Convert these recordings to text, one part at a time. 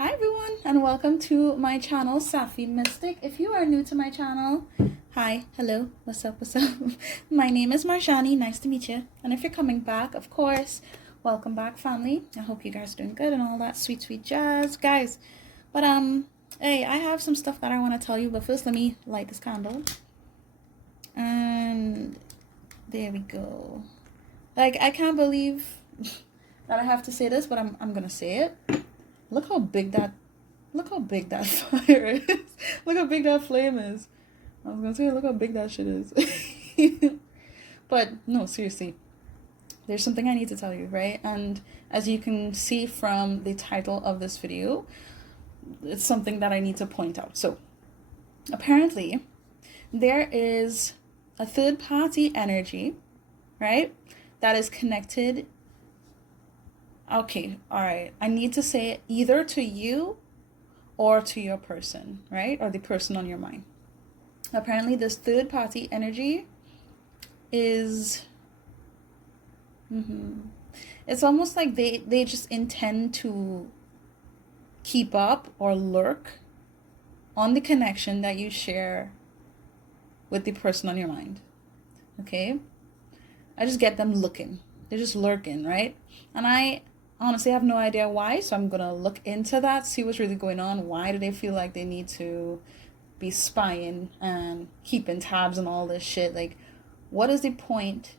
Hi everyone and welcome to my channel Safi Mystic. If you are new to my channel, hi, hello, what's up, my name is Marjani, nice to meet you. And if you're coming back, of course, welcome back family. I hope you guys are doing good and all that sweet jazz, guys. But hey, I have some stuff that I want to tell you, but first let me light this candle. And there we go. Like, I can't believe that I have to say this, but I'm gonna say it. Look how big that fire is. Look how big that flame is. I was gonna say, look how big that shit is. But no, seriously, there's something I need to tell you, right? And as you can see from the title of this video, it's something that I need to point out. So apparently there is a third party energy, right, that is connected. Okay, all right. I need to say it either to you or to your person, right? Or the person on your mind. Apparently, this third party energy is... It's almost like they just intend to keep up or lurk on the connection that you share with the person on your mind. Okay? I just get them looking. They're just lurking, right? And I honestly have no idea why, so I'm gonna look into that, see what's really going on. Why do they feel like they need to be spying and keeping tabs and all this shit? Like, what is the point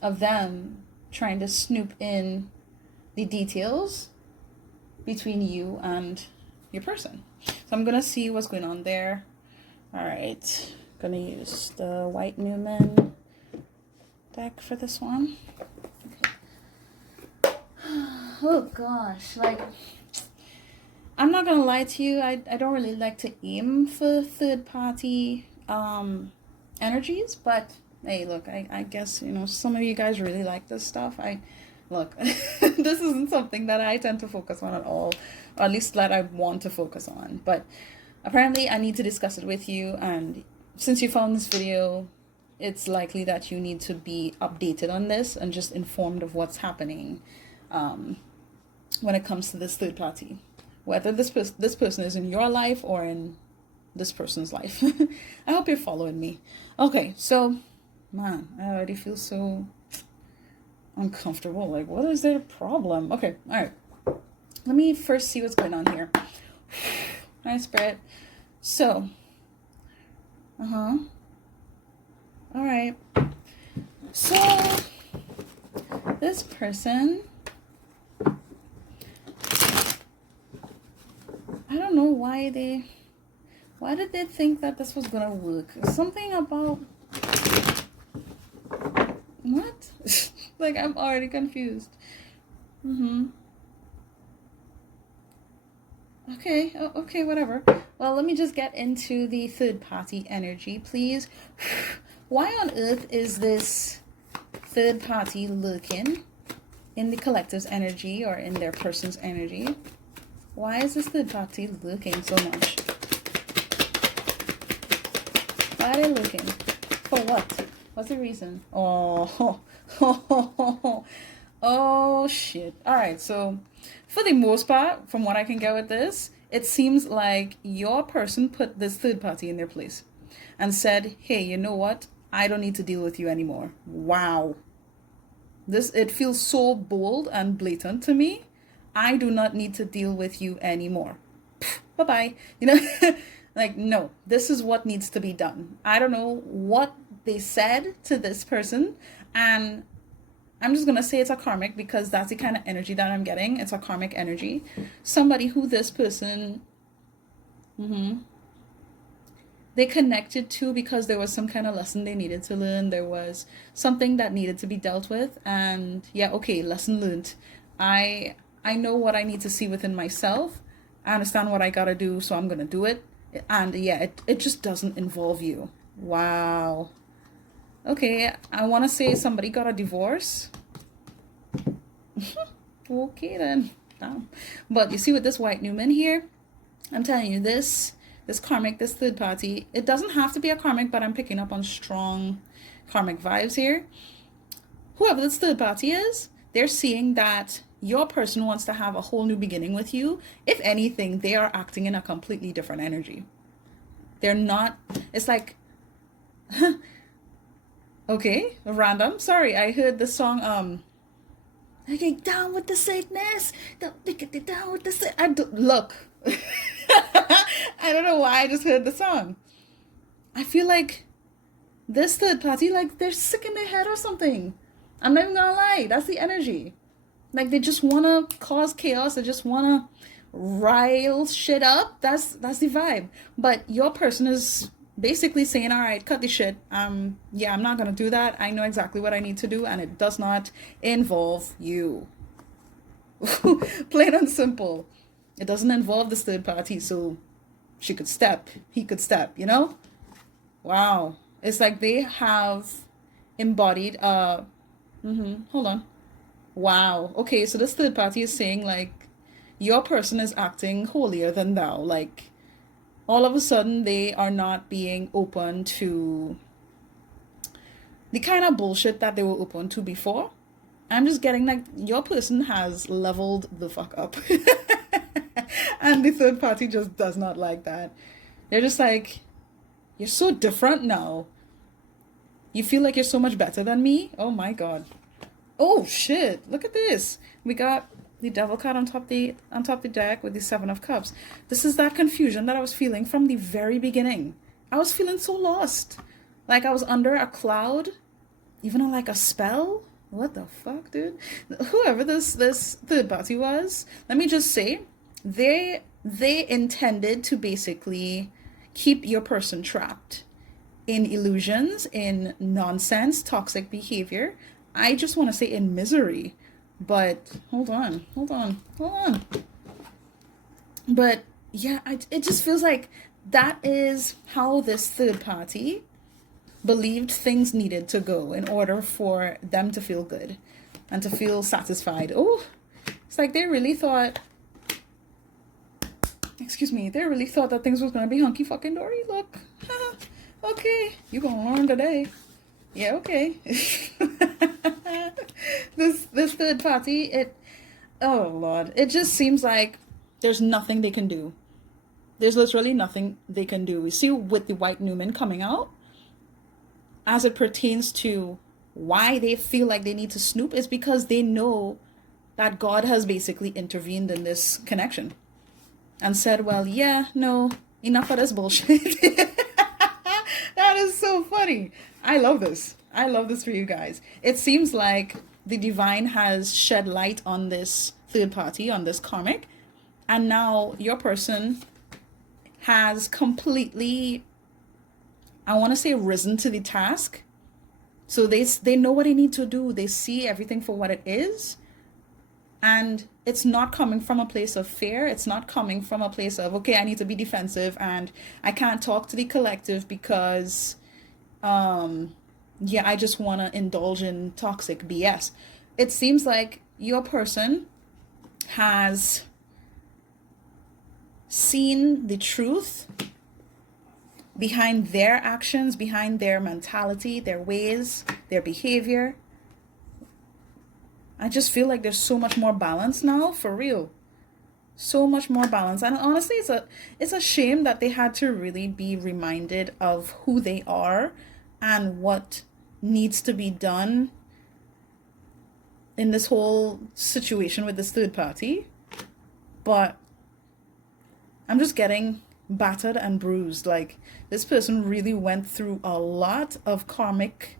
of them trying to snoop in the details between you and your person? So I'm gonna see what's going on there. All right, gonna use the White Newman deck for this one. Oh gosh, like, I'm not gonna lie to you, I don't really like to aim for third party energies, but hey, look, I guess, you know, some of you guys really like this stuff. Look, this isn't something that I tend to focus on at all, or at least that I want to focus on, but apparently I need to discuss it with you, and since you found this video, it's likely that you need to be updated on this and just informed of what's happening when it comes to this third party, whether this person is in your life or in this person's life. I hope you're following me. Okay, so man, I already feel so uncomfortable. Like, what is their problem? Okay, all right, let me first see what's going on here. Nice breath. So all right, so this person, I don't know why did they think that this was gonna work? Something about what? Like, I'm already confused. Okay, okay, whatever. Well, let me just get into the third party energy, please. Why on earth is this third party lurking in the collective's energy or in their person's energy? Why is this third party lurking so much? Why are they looking? For what? What's the reason? Oh, oh shit. Alright, so for the most part, from what I can get with this, it seems like your person put this third party in their place and said, hey, you know what? I don't need to deal with you anymore. Wow. It feels so bold and blatant to me. I do not need to deal with you anymore. Bye-bye. You know, like, no, this is what needs to be done. I don't know what they said to this person, and I'm just going to say it's a karmic because that's the kind of energy that I'm getting. It's a karmic energy. Somebody who this person, they connected to because there was some kind of lesson they needed to learn. There was something that needed to be dealt with. And yeah, okay, lesson learned. I know what I need to see within myself. I understand what I got to do, so I'm going to do it. And yeah, it just doesn't involve you. Wow. Okay, I want to say somebody got a divorce. Okay then. Damn. But you see with this White Newman here, I'm telling you, this karmic, this third party, it doesn't have to be a karmic, but I'm picking up on strong karmic vibes here. Whoever this third party is, they're seeing that your person wants to have a whole new beginning with you. If anything, they are acting in a completely different energy. They're not, it's like, okay, random. Sorry, I heard the song, I get down with the sickness. Don't get it down with the sick. Look. I don't know why I just heard the song. I feel like this third party, like they're sick in their head or something. I'm not even gonna lie. That's the energy. Like they just wanna cause chaos. They just wanna rile shit up. That's the vibe. But your person is basically saying, all right, cut the shit. Yeah, I'm not gonna do that. I know exactly what I need to do, and it does not involve you. Plain and simple. It doesn't involve this third party, so she could step, he could step, you know? Wow. It's like they have embodied hold on. Wow. Okay, so this third party is saying like your person is acting holier than thou. Like all of a sudden they are not being open to the kind of bullshit that they were open to before. I'm just getting like your person has leveled the fuck up. And the third party just does not like that. They're just like, you're so different now. You feel like you're so much better than me? Oh my god. Oh shit. Look at this. We got the devil card on top the deck with the 7 of cups. This is that confusion that I was feeling from the very beginning. I was feeling so lost. Like I was under a cloud, even on like a spell. What the fuck, dude? Whoever this third party was, let me just say, they intended to basically keep your person trapped in illusions, in nonsense, toxic behavior. I just want to say in misery. But hold on. But yeah, it just feels like that is how this third party believed things needed to go in order for them to feel good and to feel satisfied. Oh, it's like they really thought, they really thought that things was going to be hunky fucking dory. Look, okay, you gonna learn today. Yeah, okay. This third party, oh Lord, it just seems like there's nothing they can do. There's literally nothing they can do. We see with the White Newman coming out, as it pertains to why they feel like they need to snoop, is because they know that God has basically intervened in this connection and said, well, yeah, no, enough of this bullshit. That is so funny. I love this. I love this for you guys. It seems like the divine has shed light on this third party, on this karmic, and now your person has completely, I want to say, risen to the task. So they know what they need to do. They see everything for what it is. And it's not coming from a place of fear. It's not coming from a place of, okay, I need to be defensive and I can't talk to the collective because, yeah, I just want to indulge in toxic BS. It seems like your person has seen the truth behind their actions, behind their mentality, their ways, their behavior. I just feel like there's so much more balance now, for real. So much more balance. And honestly, it's a shame that they had to really be reminded of who they are and what needs to be done in this whole situation with this third party. But I'm just getting battered and bruised. Like, this person really went through a lot of karmic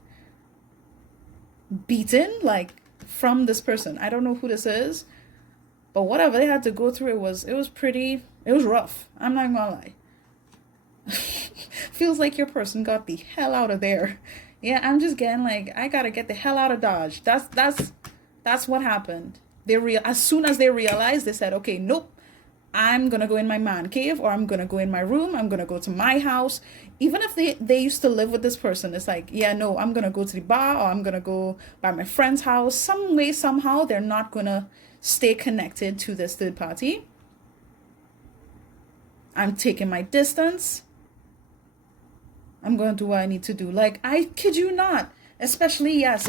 beating, like, from this person. I don't know who this is, but whatever they had to go through, it was rough. I'm not gonna lie. Feels like your person got the hell out of there. Yeah, I'm just getting like, I gotta get the hell out of Dodge. That's what happened. As soon as they realized, they said, okay, nope, I'm gonna go in my man cave, or I'm gonna go in my room, I'm gonna go to my house. Even if they used to live with this person, it's like, yeah, no, I'm gonna go to the bar, or I'm gonna go by my friend's house. Some way, somehow, they're not gonna stay connected to this third party. I'm taking my distance. I'm gonna do what I need to do. Like, I kid you not. Especially if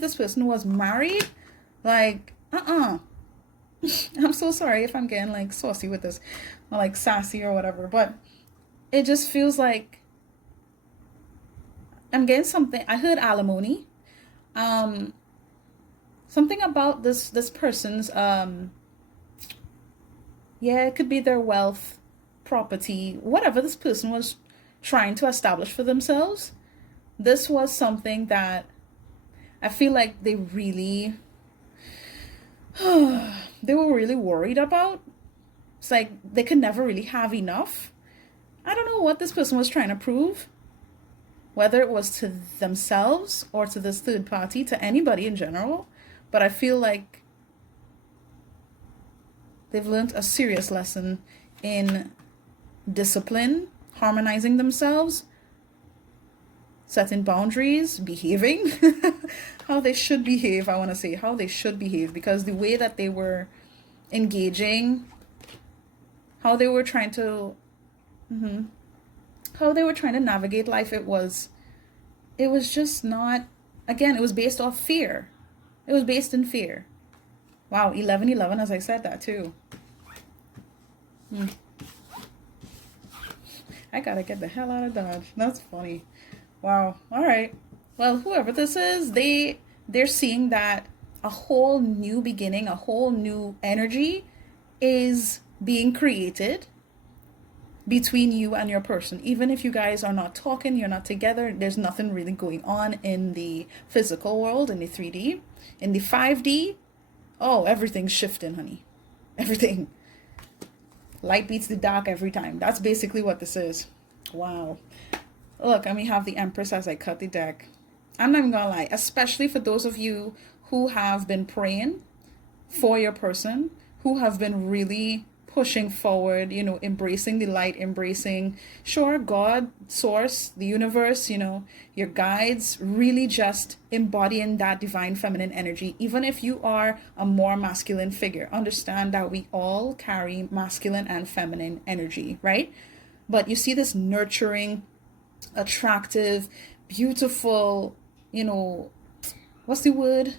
this person was married. Like, I'm so sorry if I'm getting like saucy with this, or like sassy or whatever, but it just feels like I'm getting something. I heard alimony. Um, Something about this person's yeah, it could be their wealth, property, whatever this person was trying to establish for themselves. This was something that I feel like they really they were really worried about. It's like they could never really have enough. I don't know what this person was trying to prove, whether it was to themselves or to this third party, to anybody in general. But I feel like they've learned a serious lesson in discipline, harmonizing themselves, setting boundaries, behaving how they should behave. I want to say how they should behave, because the way that they were engaging, how they were trying to, how they were trying to navigate life, it was just not. Again, it was based off fear. It was based in fear. Wow, 1111, as I said that too. I gotta get the hell out of Dodge. That's funny. Wow. All right. Well, whoever this is, they're seeing that a whole new beginning, a whole new energy is being created between you and your person. Even if you guys are not talking, you're not together, there's nothing really going on in the physical world, in the 3D, in the 5D. Oh, everything's shifting, honey. Everything. Light beats the dark every time. That's basically what this is. Wow. Look, and we have the Empress as I cut the deck. I'm not even gonna lie, especially for those of you who have been praying for your person, who have been really pushing forward, embracing the light, embracing, sure, God, source, the universe, your guides, really just embodying that divine feminine energy. Even if you are a more masculine figure, understand that we all carry masculine and feminine energy, right? But you see this nurturing, attractive, beautiful, what's the word?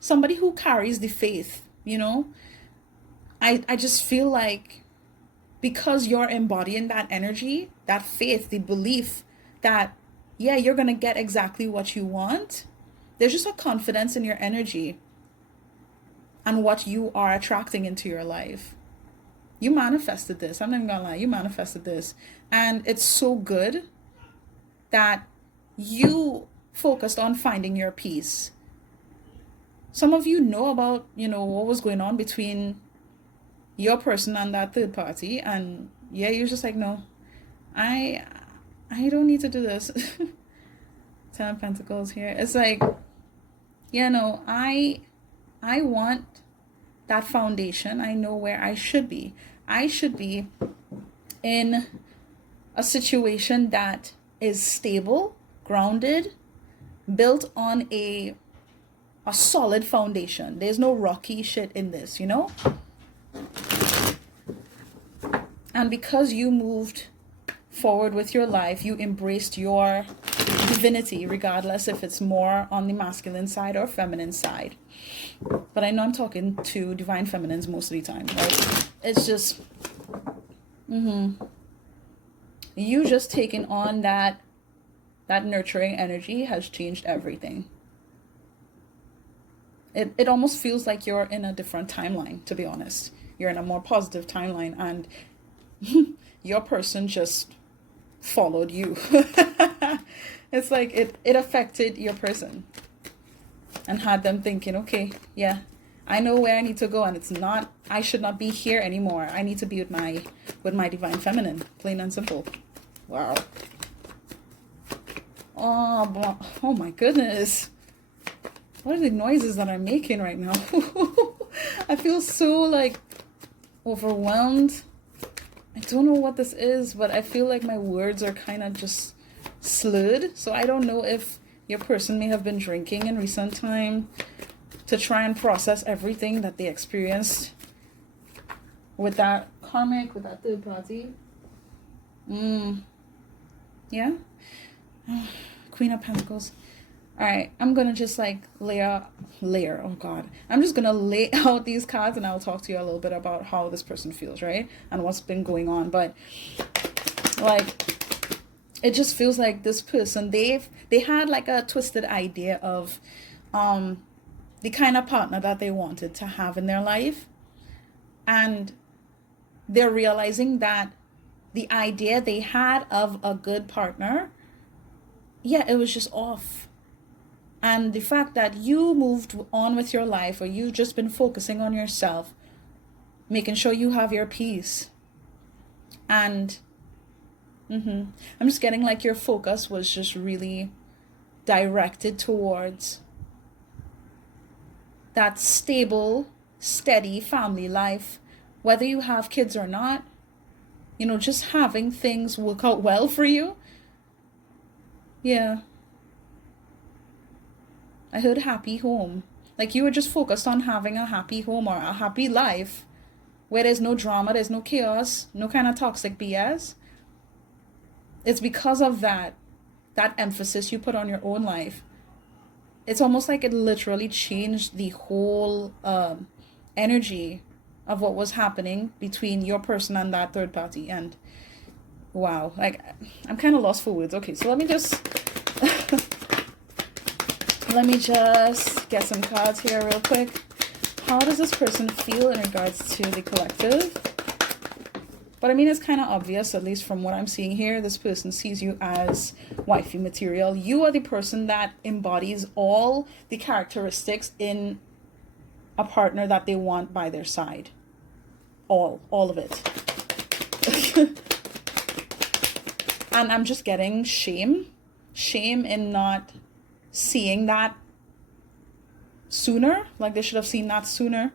Somebody who carries the faith, I just feel like because you're embodying that energy, that faith, the belief that, yeah, you're going to get exactly what you want, there's just a confidence in your energy and what you are attracting into your life. You manifested this. I'm not even going to lie. You manifested this. And it's so good that you focused on finding your peace. Some of you know about, what was going on between your person and that third party, and yeah, you're just like, no, I don't need to do this. 10 of Pentacles here. It's like, no, I want that foundation. I know where I should be. I should be in a situation that is stable, grounded, built on a solid foundation. There's no rocky shit in this, And because you moved forward with your life, you embraced your divinity, regardless if it's more on the masculine side or feminine side. But I know I'm talking to divine feminines most of the time, right? It's just, you just taking on that nurturing energy has changed everything. It almost feels like you're in a different timeline, to be honest. You're in a more positive timeline, and your person just followed you. It's like it affected your person and had them thinking, okay, yeah, I know where I need to go, and I should not be here anymore. I need to be with my divine feminine, plain and simple. Wow. Oh my goodness. What are the noises that I'm making right now? I feel so like overwhelmed. I don't know what this is, but I feel like my words are kind of just slurred. So I don't know if your person may have been drinking in recent time to try and process everything that they experienced with that karmic, with that third party. Yeah. Queen of Pentacles. All right, I'm gonna just like layer. Oh God, I'm just gonna lay out these cards, and I'll talk to you a little bit about how this person feels, right, and what's been going on. But like, it just feels like this person, they had like a twisted idea of the kind of partner that they wanted to have in their life, and they're realizing that the idea they had of a good partner, yeah, it was just off. And the fact that you moved on with your life, or you've just been focusing on yourself, making sure you have your peace. And I'm just getting like your focus was just really directed towards that stable, steady family life, whether you have kids or not, just having things work out well for you. Yeah. I heard happy home. Like you were just focused on having a happy home or a happy life where there's no drama, there's no chaos, no kind of toxic BS. It's because of that emphasis you put on your own life. It's almost like it literally changed the whole energy of what was happening between your person and that third party. And wow, like I'm kind of lost for words. Okay, so let me just get some cards here real quick. How does this person feel in regards to the collective? But I mean, it's kind of obvious, at least from what I'm seeing here. This person sees you as wifey material. You are the person that embodies all the characteristics in a partner that they want by their side. All of it. And I'm just getting shame in not seeing that sooner. Like they should have seen that sooner.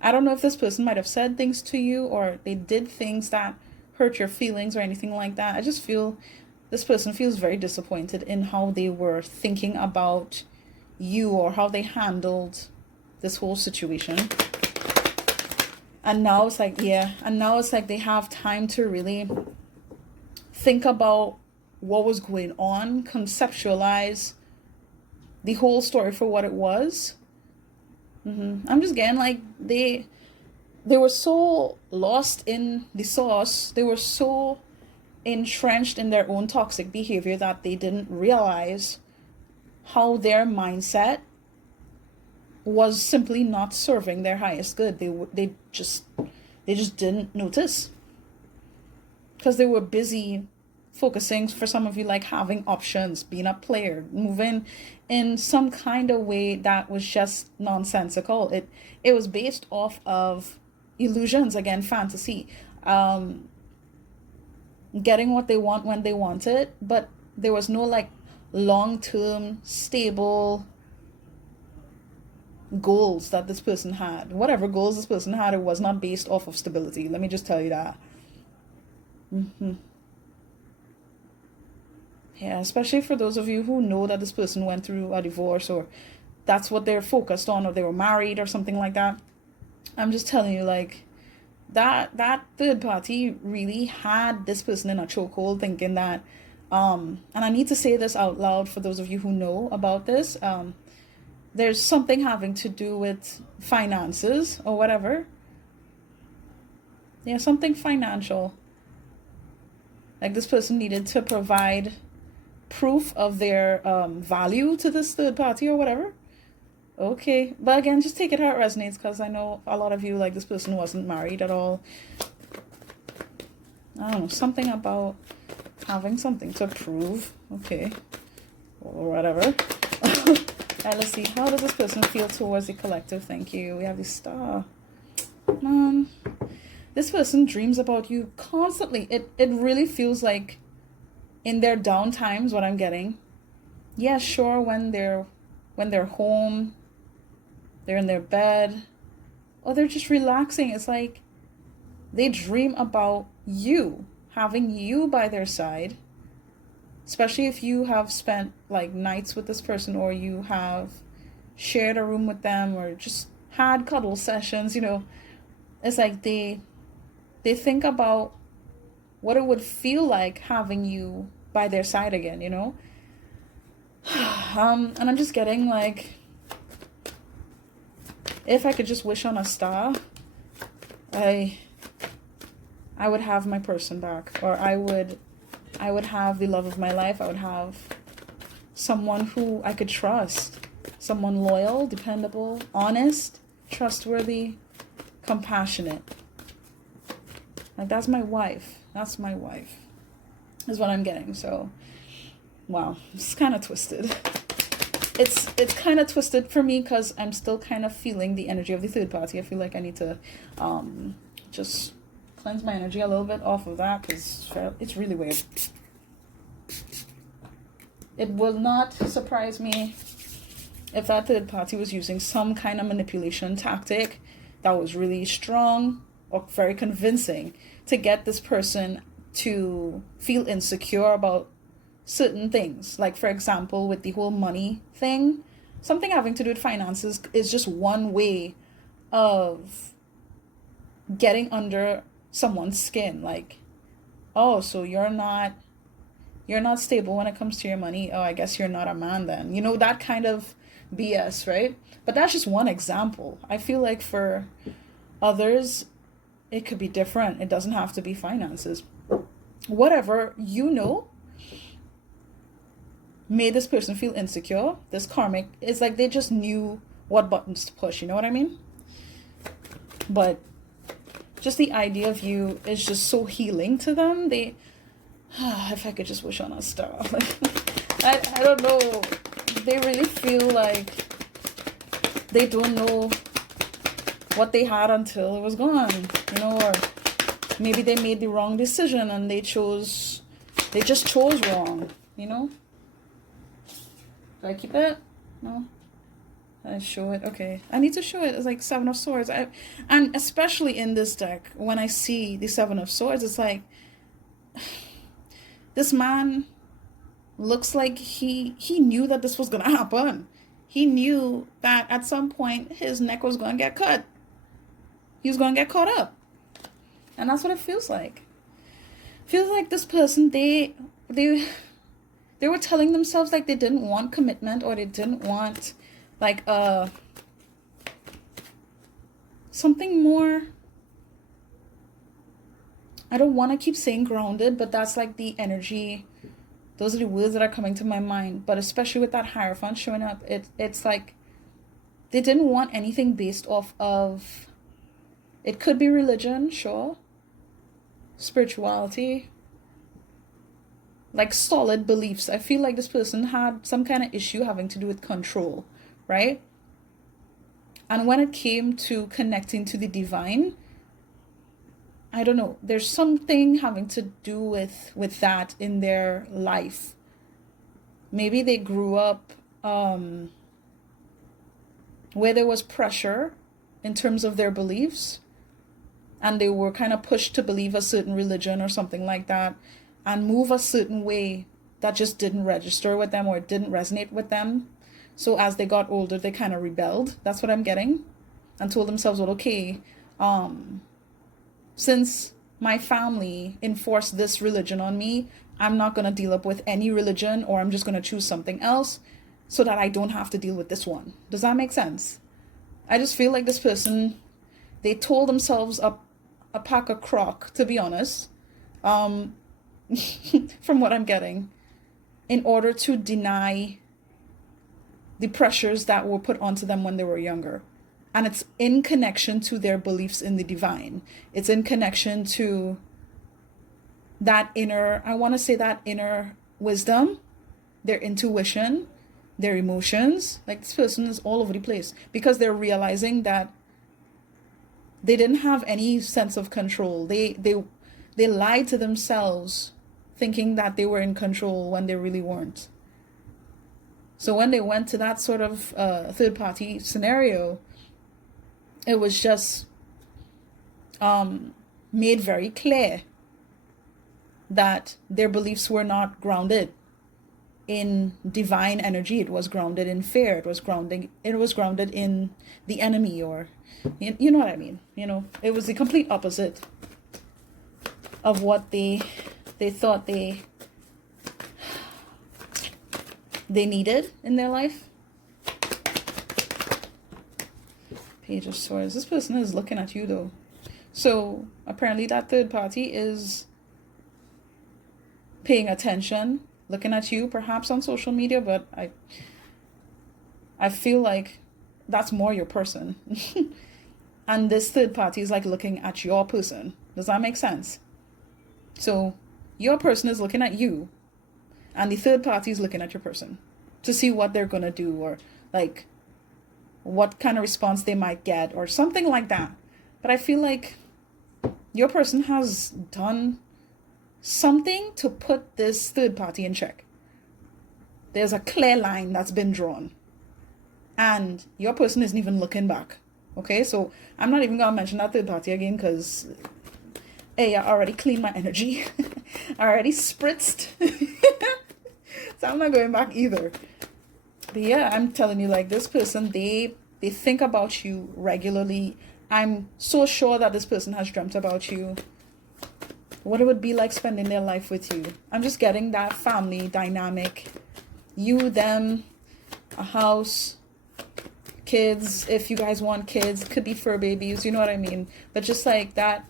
I don't know if this person might have said things to you, or they did things that hurt your feelings or anything like that. I just feel this person feels very disappointed in how they were thinking about you, or how they handled this whole situation. And now it's like, they have time to really think about what was going on, conceptualize the whole story for what it was. I'm just getting like they were so lost in the sauce. They were so entrenched in their own toxic behavior that they didn't realize how their mindset was simply not serving their highest good. They just didn't notice, because they were busy focusing, for some of you, like having options, being a player, moving in some kind of way that was just nonsensical. It was based off of illusions, again, fantasy, getting what they want when they want it, but there was no like long-term stable goals that this person had. Whatever goals this person had, it was not based off of stability. Let me just tell you that. Yeah, especially for those of you who know that this person went through a divorce, or that's what they're focused on, or they were married or something like that. I'm just telling you, like, that third party really had this person in a chokehold, thinking that, and I need to say this out loud for those of you who know about this, there's something having to do with finances or whatever. Yeah, something financial. Like this person needed to provide proof of their value to this third party or whatever. Okay, but again, just take it how it resonates, because I know a lot of you, like, this person wasn't married at all. I don't know, something about having something to prove. Okay, or whatever. Alright, let's see, how does this person feel towards the collective? Thank you. We have the star. This person dreams about you constantly. It really feels like in their down times, what I'm getting. Yeah, sure, when they're home, they're in their bed, or they're just relaxing. It's like they dream about you, having you by their side, especially if you have spent like nights with this person, or you have shared a room with them, or just had cuddle sessions. It's like they think about what it would feel like having you by their side again. And I'm just getting like, if I could just wish on a star, I would have my person back, or I would have the love of my life. I would have someone who I could trust, someone loyal, dependable, honest, trustworthy, compassionate. Like, that's my wife. That's my wife, is what I'm getting. So, wow, it's kind of twisted. It's kind of twisted for me because I'm still kind of feeling the energy of the third party. I feel like I need to just cleanse my energy a little bit off of that, because it's really weird. It will not surprise me if that third party was using some kind of manipulation tactic that was really strong or very convincing to get this person to feel insecure about certain things. Like, for example, with the whole money thing, something having to do with finances is just one way of getting under someone's skin. Like, oh, so you're not stable when it comes to your money. Oh, I guess you're not a man then. You know, that kind of BS, right? But that's just one example. I feel like for others, it could be different. It doesn't have to be finances. Whatever, you know, made this person feel insecure. This karmic, it's like they just knew what buttons to push. You know what I mean? But just the idea of you is just so healing to them. They, if I could just wish on a star. I don't know. They really feel like they don't know what they had until it was gone, you know, or maybe they made the wrong decision and they just chose wrong, you know. Do I keep it? No. I show it. Okay, I need to show it. It's like Seven of Swords. And especially in this deck, when I see the Seven of Swords, it's like this man looks like he knew that this was gonna happen. He knew that at some point his neck was gonna get cut. He was gonna get caught up, and that's what it feels like. Feels like this person, they were telling themselves like they didn't want commitment, or they didn't want like something more. I don't want to keep saying grounded, but that's like the energy. Those are the words that are coming to my mind. But especially with that Hierophant showing up, it's like they didn't want anything based off of. It could be religion, sure. Spirituality. Like solid beliefs. I feel like this person had some kind of issue having to do with control, right? And when it came to connecting to the divine, I don't know, there's something having to do with that in their life. Maybe they grew up where there was pressure in terms of their beliefs, and they were kind of pushed to believe a certain religion or something like that, and move a certain way that just didn't register with them, or it didn't resonate with them. So as they got older, they kind of rebelled. That's what I'm getting. And told themselves, well, okay, since my family enforced this religion on me, I'm not going to deal up with any religion, or I'm just going to choose something else so that I don't have to deal with this one. Does that make sense? I just feel like this person, they told themselves a pack of crock, to be honest, from what I'm getting, in order to deny the pressures that were put onto them when they were younger. And it's in connection to their beliefs in the divine. It's in connection to that inner, I want to say that inner wisdom, their intuition, their emotions. Like, this person is all over the place because they're realizing that they didn't have any sense of control. They lied to themselves thinking that they were in control when they really weren't. So when they went to that sort of third party scenario, it was just made very clear that their beliefs were not grounded in divine energy. It was grounded in fear. It was grounded in the enemy, or you know what I mean. You know, it was the complete opposite of what they thought they they needed in their life. Page of Swords. This person is looking at you though. So apparently that third party is paying attention, looking at you, perhaps on social media, but I feel like that's more your person. And this third party is like looking at your person. Does that make sense? So your person is looking at you, and the third party is looking at your person to see what they're going to do, or like what kind of response they might get, or something like that. But I feel like your person has done something to put this third party in check. There's a clear line that's been drawn, and your person isn't even looking back. Okay, so I'm not even gonna mention that third party again, because I already cleaned my energy. I already spritzed. So I'm not going back either. But yeah, I'm telling you, like, this person, they think about you regularly. I'm so sure that this person has dreamt about you, what it would be like spending their life with you. I'm just getting that family dynamic. You, them, a house, kids, if you guys want kids, could be fur babies, you know what I mean? But just like that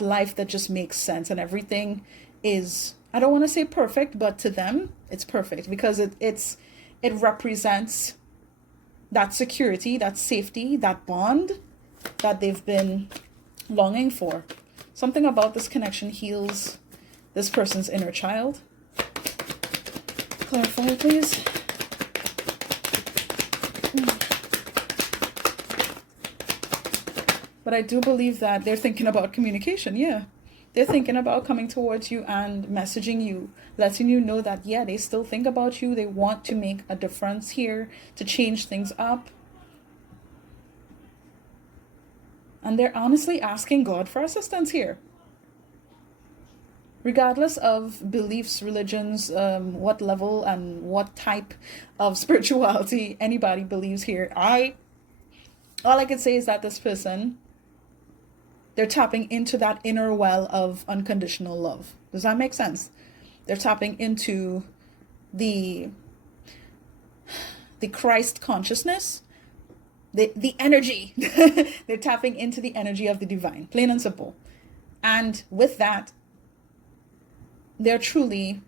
life that just makes sense, and everything is, I don't want to say perfect, but to them it's perfect, because it represents that security, that safety, that bond that they've been longing for. Something about this connection heals this person's inner child. Clarify, please. But I do believe that they're thinking about communication, yeah. They're thinking about coming towards you and messaging you, letting you know that, yeah, they still think about you. They want to make a difference here, to change things up. And they're honestly asking God for assistance here. Regardless of beliefs, religions, what level and what type of spirituality anybody believes here, all I can say is that this person, they're tapping into that inner well of unconditional love. Does that make sense? They're tapping into the Christ consciousness, the energy. They're tapping into the energy of the divine, plain and simple. And with that, they're truly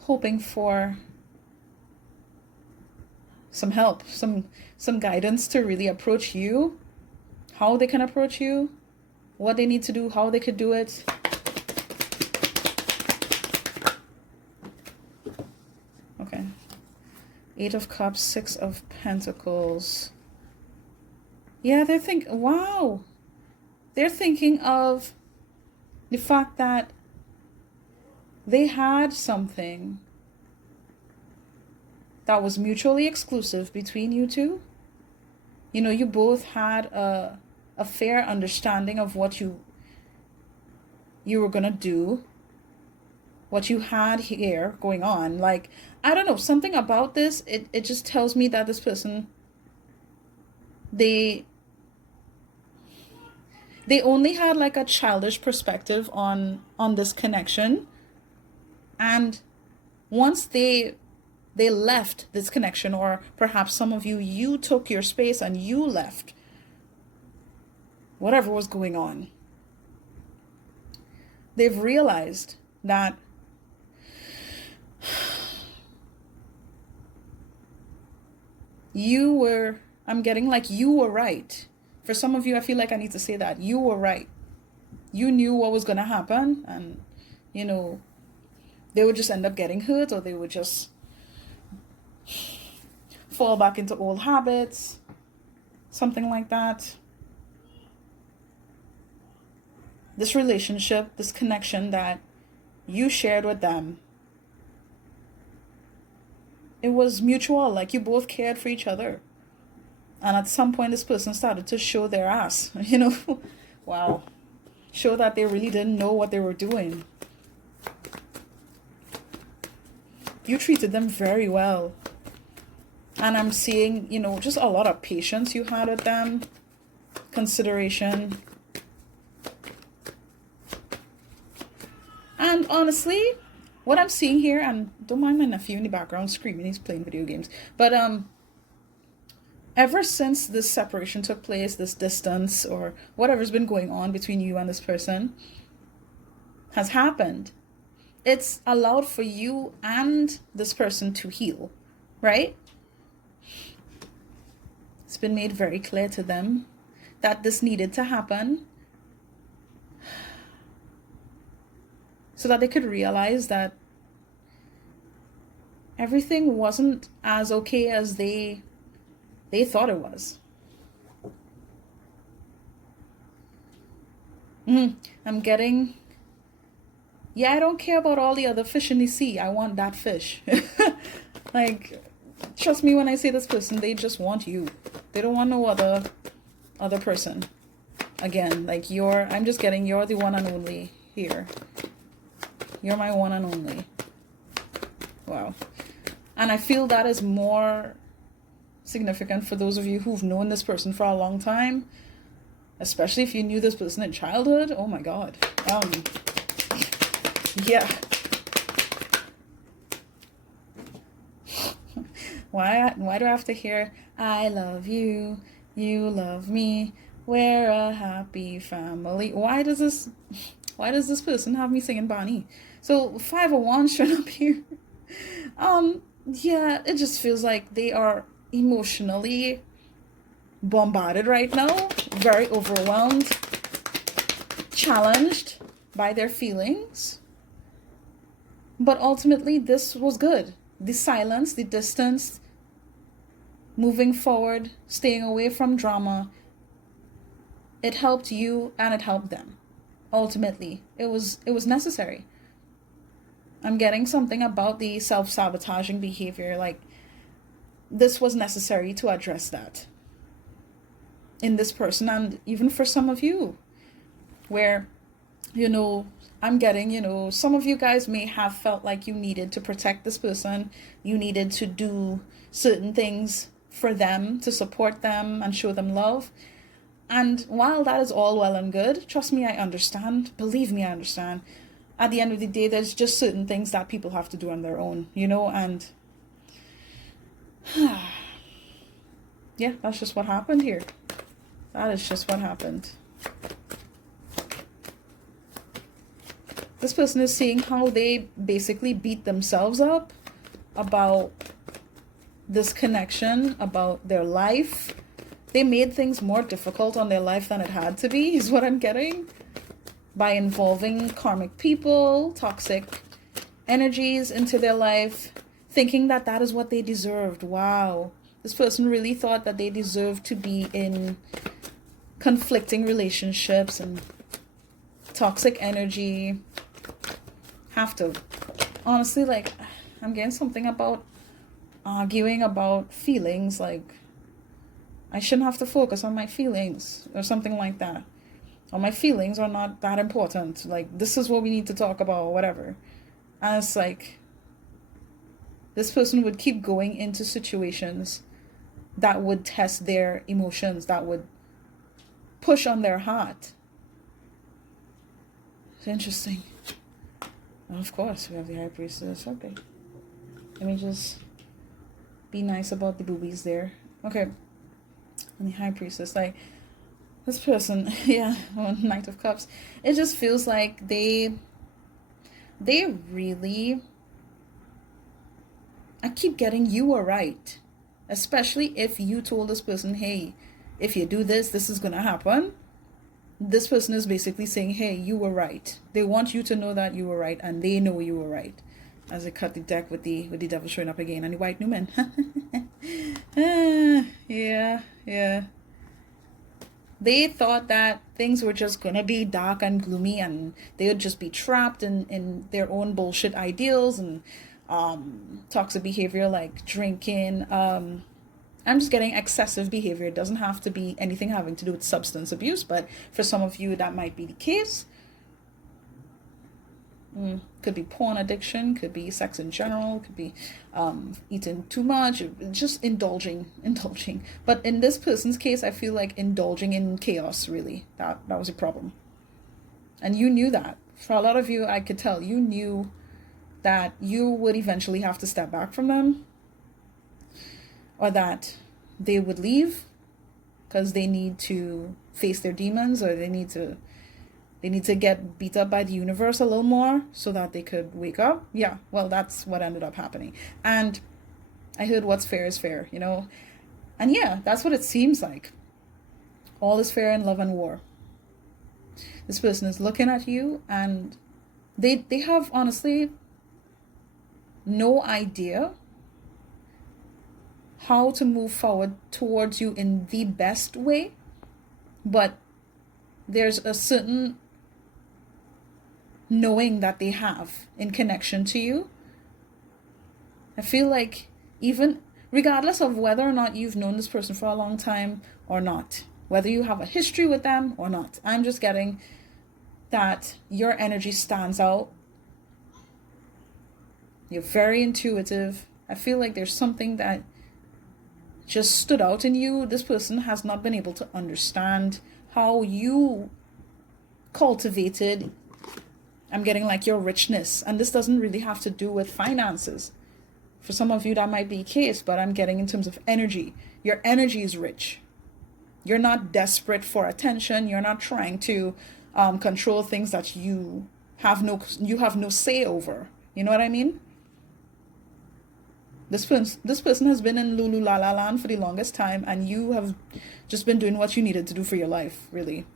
hoping for some help, some guidance to really approach you, how they can approach you, what they need to do, how they could do it. Okay. 8 of Cups, 6 of Pentacles. Yeah, they're thinking, wow. They're thinking of the fact that they had something that was mutually exclusive between you two. You know, you both had a fair understanding of what you were going to do, what you had here going on. Like, I don't know, something about this, it just tells me that this person, they only had like a childish perspective on this connection. And once they left this connection, or perhaps some of you took your space and you left whatever was going on, they've realized that I'm getting like you were right. For some of you, I feel like I need to say that you were right. You knew what was going to happen, and you know, they would just end up getting hurt, or they would just fall back into old habits, something like that. This relationship, this connection that you shared with them, it was mutual, like you both cared for each other. And at some point, this person started to show their ass, you know. Wow. Show that they really didn't know what they were doing. You treated them very well. And I'm seeing, you know, just a lot of patience you had with them. Consideration. And honestly, what I'm seeing here, and don't mind my nephew in the background screaming, he's playing video games. But ever since this separation took place, this distance or whatever's been going on between you and this person has happened, it's allowed for you and this person to heal, right? It's been made very clear to them that this needed to happen so that they could realize that everything wasn't as okay as they thought it was. I'm getting, yeah, I don't care about all the other fish in the sea. I want that fish. Like, trust me when I say this person, they just want you. They don't want no other person. Again, like I'm just getting, you're the one and only here. You're my one and only. Wow. And I feel that is more significant for those of you who've known this person for a long time, especially if you knew this person in childhood. Oh my God. Yeah. Why do I have to hear, I love you, you love me, we're a happy family? Why does this person have me singing Bonnie? So 501 showing up here. Yeah, it just feels like they are emotionally bombarded right now, very overwhelmed, challenged by their feelings. But ultimately, this was good. The silence, the distance, moving forward, staying away from drama, it helped you and it helped them. Ultimately, it was necessary. I'm getting something about the self-sabotaging behavior, like this was necessary to address that in this person, and even for some of you, where, I'm getting, some of you guys may have felt like you needed to protect this person, you needed to do certain things for them, to support them and show them love. And while that is all well and good, trust me, I understand. Believe me, I understand. At the end of the day, there's just certain things that people have to do on their own, and yeah, that's just what happened here. That is just what happened. This person is seeing how they basically beat themselves up about this connection, about their life. They made things more difficult on their life than it had to be, is what I'm getting. By involving karmic people, toxic energies into their life, thinking that that is what they deserved. Wow. This person really thought that they deserved to be in conflicting relationships and toxic energy. Have to. Honestly, like, I'm getting something about arguing about feelings, like, I shouldn't have to focus on my feelings or something like that. Or my feelings are not that important. Like, this is what we need to talk about or whatever. And it's like, this person would keep going into situations that would test their emotions, that would push on their heart. It's interesting. And of course, we have the High Priestess. Okay. Let me just be nice about the boobies there. Okay. And the High Priestess, like, this person, yeah, Knight of Cups, it just feels like they really, I keep getting, you were right. Especially if you told this person, hey, if you do this, this is going to happen. This person is basically saying, hey, you were right. They want you to know that you were right, and they know you were right. As I cut the deck with the devil showing up again, and the White Newman. Yeah. They thought that things were just going to be dark and gloomy, and they would just be trapped in their own bullshit ideals and toxic behavior like drinking. I'm just getting excessive behavior. It doesn't have to be anything having to do with substance abuse, but for some of you, that might be the case. Could be porn addiction, could be sex in general, could be eating too much, just indulging. But in this person's case, I feel like indulging in chaos, really. That was a problem. And you knew that. For a lot of you, I could tell, you knew that you would eventually have to step back from them, or that they would leave because they need to face their demons, or they need to get beat up by the universe a little more so that they could wake up. Yeah, well, that's what ended up happening. And I heard what's fair is fair, you know? And yeah, that's what it seems like. All is fair in love and war. This person is looking at you, and they have honestly no idea how to move forward towards you in the best way, but there's a certain knowing that they have in connection to you. I feel like even regardless of whether or not you've known this person for a long time or not, whether you have a history with them or not, I'm just getting that your energy stands out. You're very intuitive. I feel like there's something that just stood out in you. This person has not been able to understand how you cultivated, I'm getting like your richness. And this doesn't really have to do with finances. For some of you that might be the case, but I'm getting in terms of energy. Your energy is rich. You're not desperate for attention. You're not trying to control things that you have no say over. You know what I mean? This person has been in Lulu La La Land for the longest time, and you have just been doing what you needed to do for your life, really.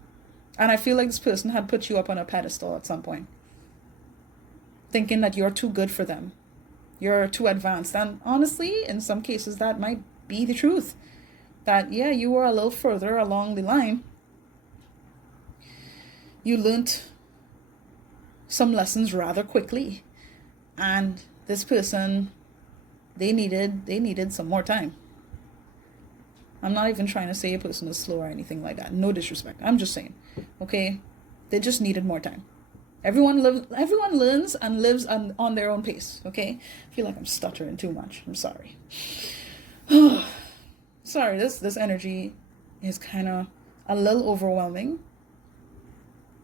And I feel like this person had put you up on a pedestal at some point, thinking that you're too good for them. You're too advanced. And honestly, in some cases, that might be the truth. That, yeah, you were a little further along the line. You learned some lessons rather quickly. And this person, they needed some more time. I'm not even trying to say a person is slow or anything like that. No disrespect. I'm just saying, okay? They just needed more time. Everyone learns and lives on their own pace, okay? I feel like I'm stuttering too much. I'm sorry. Sorry, this energy is kind of a little overwhelming.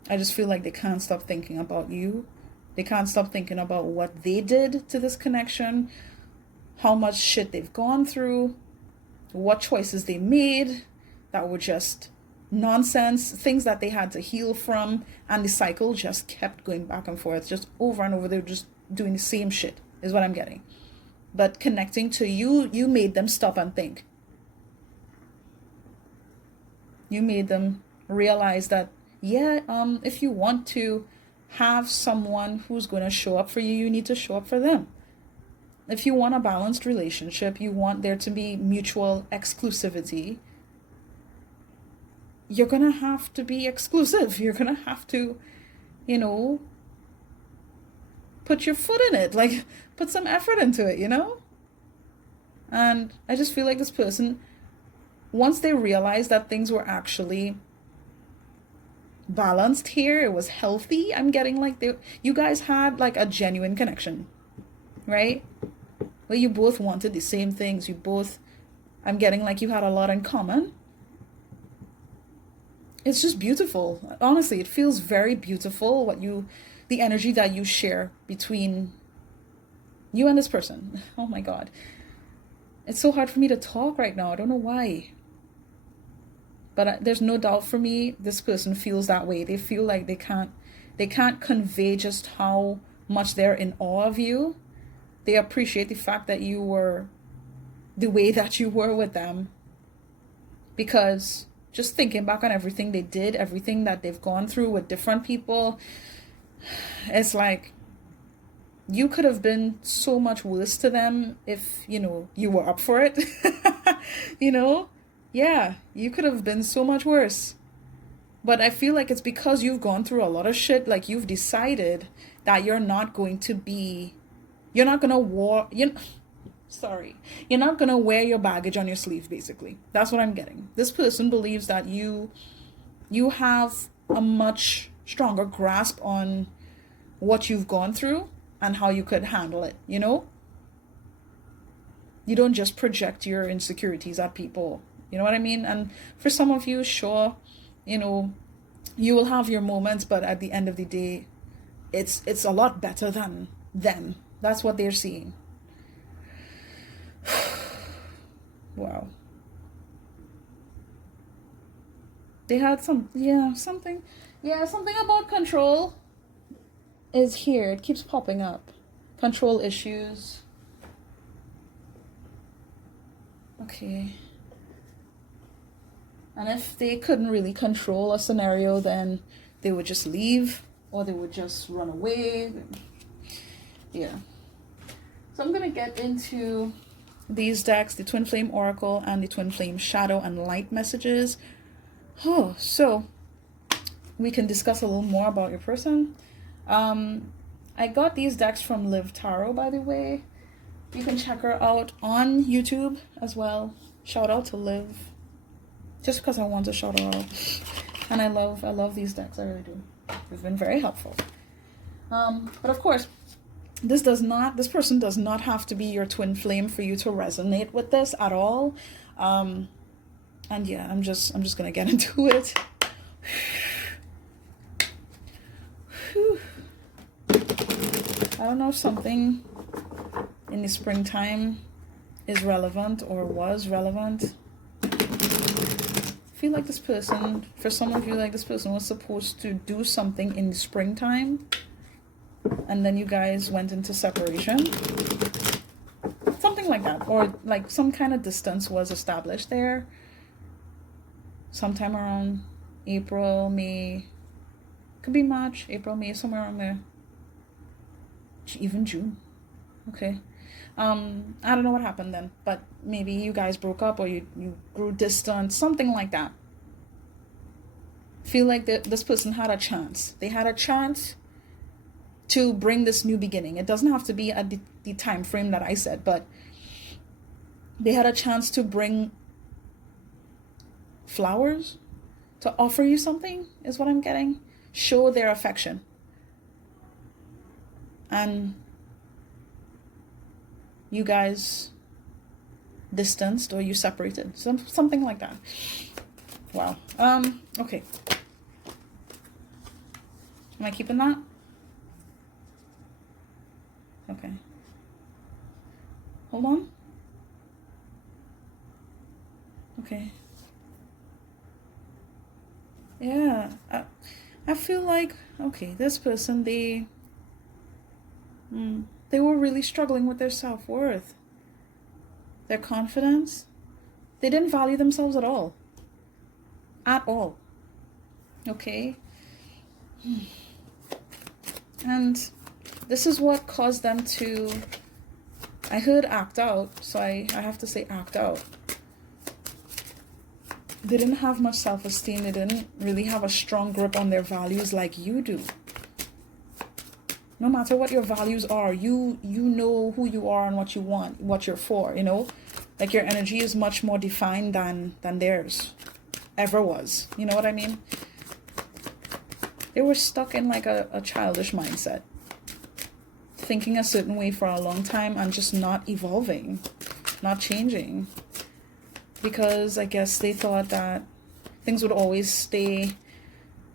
I just feel like they can't stop thinking about you. They can't stop thinking about what they did to this connection, how much shit they've gone through, what choices they made that were just nonsense, things that they had to heal from, and the cycle just kept going back and forth, just over and over. They were just doing the same shit, is what I'm getting. But connecting to you, you made them stop and think. You made them realize that, yeah, if you want to have someone who's going to show up for you, you need to show up for them. If you want a balanced relationship, you want there to be mutual exclusivity, you're going to have to be exclusive. You're going to have to, put your foot in it, like put some effort into it, And I just feel like this person, once they realized that things were actually balanced here, it was healthy, I'm getting like you guys had like a genuine connection, right? Where you both wanted the same things. I'm getting like you had a lot in common. It's just beautiful. Honestly, it feels very beautiful the energy that you share between you and this person. Oh my God. It's so hard for me to talk right now. I don't know why. But there's no doubt for me, this person feels that way. They feel like they can't convey just how much they're in awe of you. They appreciate the fact that you were the way that you were with them. Because just thinking back on everything they did, everything that they've gone through with different people, it's like you could have been so much worse to them if, you were up for it. Yeah, you could have been so much worse. But I feel like it's because you've gone through a lot of shit, like you've decided that you're not going to wear your baggage on your sleeve, basically. That's what I'm getting. This person believes that you have a much stronger grasp on what you've gone through and how you could handle it, You don't just project your insecurities at people. You know what I mean? And for some of you, sure, you will have your moments, but at the end of the day, it's a lot better than them. That's what they're seeing. Wow. They had something about control is here. It keeps popping up. Control issues. Okay. And if they couldn't really control a scenario, then they would just leave or they would just run away. Yeah. So I'm going to get into these decks, the Twin Flame Oracle and the Twin Flame Shadow and Light messages. Oh, so we can discuss a little more about your person. I got these decks from Liv Tarot, by the way. You can check her out on YouTube as well. Shout out to Liv. Just because I want to shout her out. And I love these decks, I really do. They've been very helpful. But of course, this person does not have to be your twin flame for you to resonate with this at all. And yeah, I'm just gonna get into it. I don't know if something in the springtime is relevant or was relevant. I feel like this person, for some of you, like this person was supposed to do something in the springtime and then you guys went into separation. Something like that. Or like some kind of distance was established there. Sometime around April, May. Could be March, April, May, somewhere around there. Even June. Okay. I don't know what happened then, but maybe you guys broke up or you grew distant, something like that. Feel like this person had a chance. They had a chance to bring this new beginning. It doesn't have to be at the time frame that I said, but they had a chance to bring flowers, to offer you something, is what I'm getting. Show their affection. And you guys distanced or you separated. Something like that. Wow. Okay. Am I keeping that? Okay. Hold on. Okay. Yeah. I feel like, okay, this person, they were really struggling with their self-worth, their confidence. They didn't value themselves at all. At all. Okay? And this is what caused them to, I heard act out, so I have to say act out. They didn't have much self-esteem. They didn't really have a strong grip on their values like you do. No matter what your values are, you know who you are and what you want, what you're for, you know? Like your energy is much more defined than theirs ever was. You know what I mean? They were stuck in like a childish mindset. Thinking a certain way for a long time and just not evolving, not changing. Because I guess they thought that things would always stay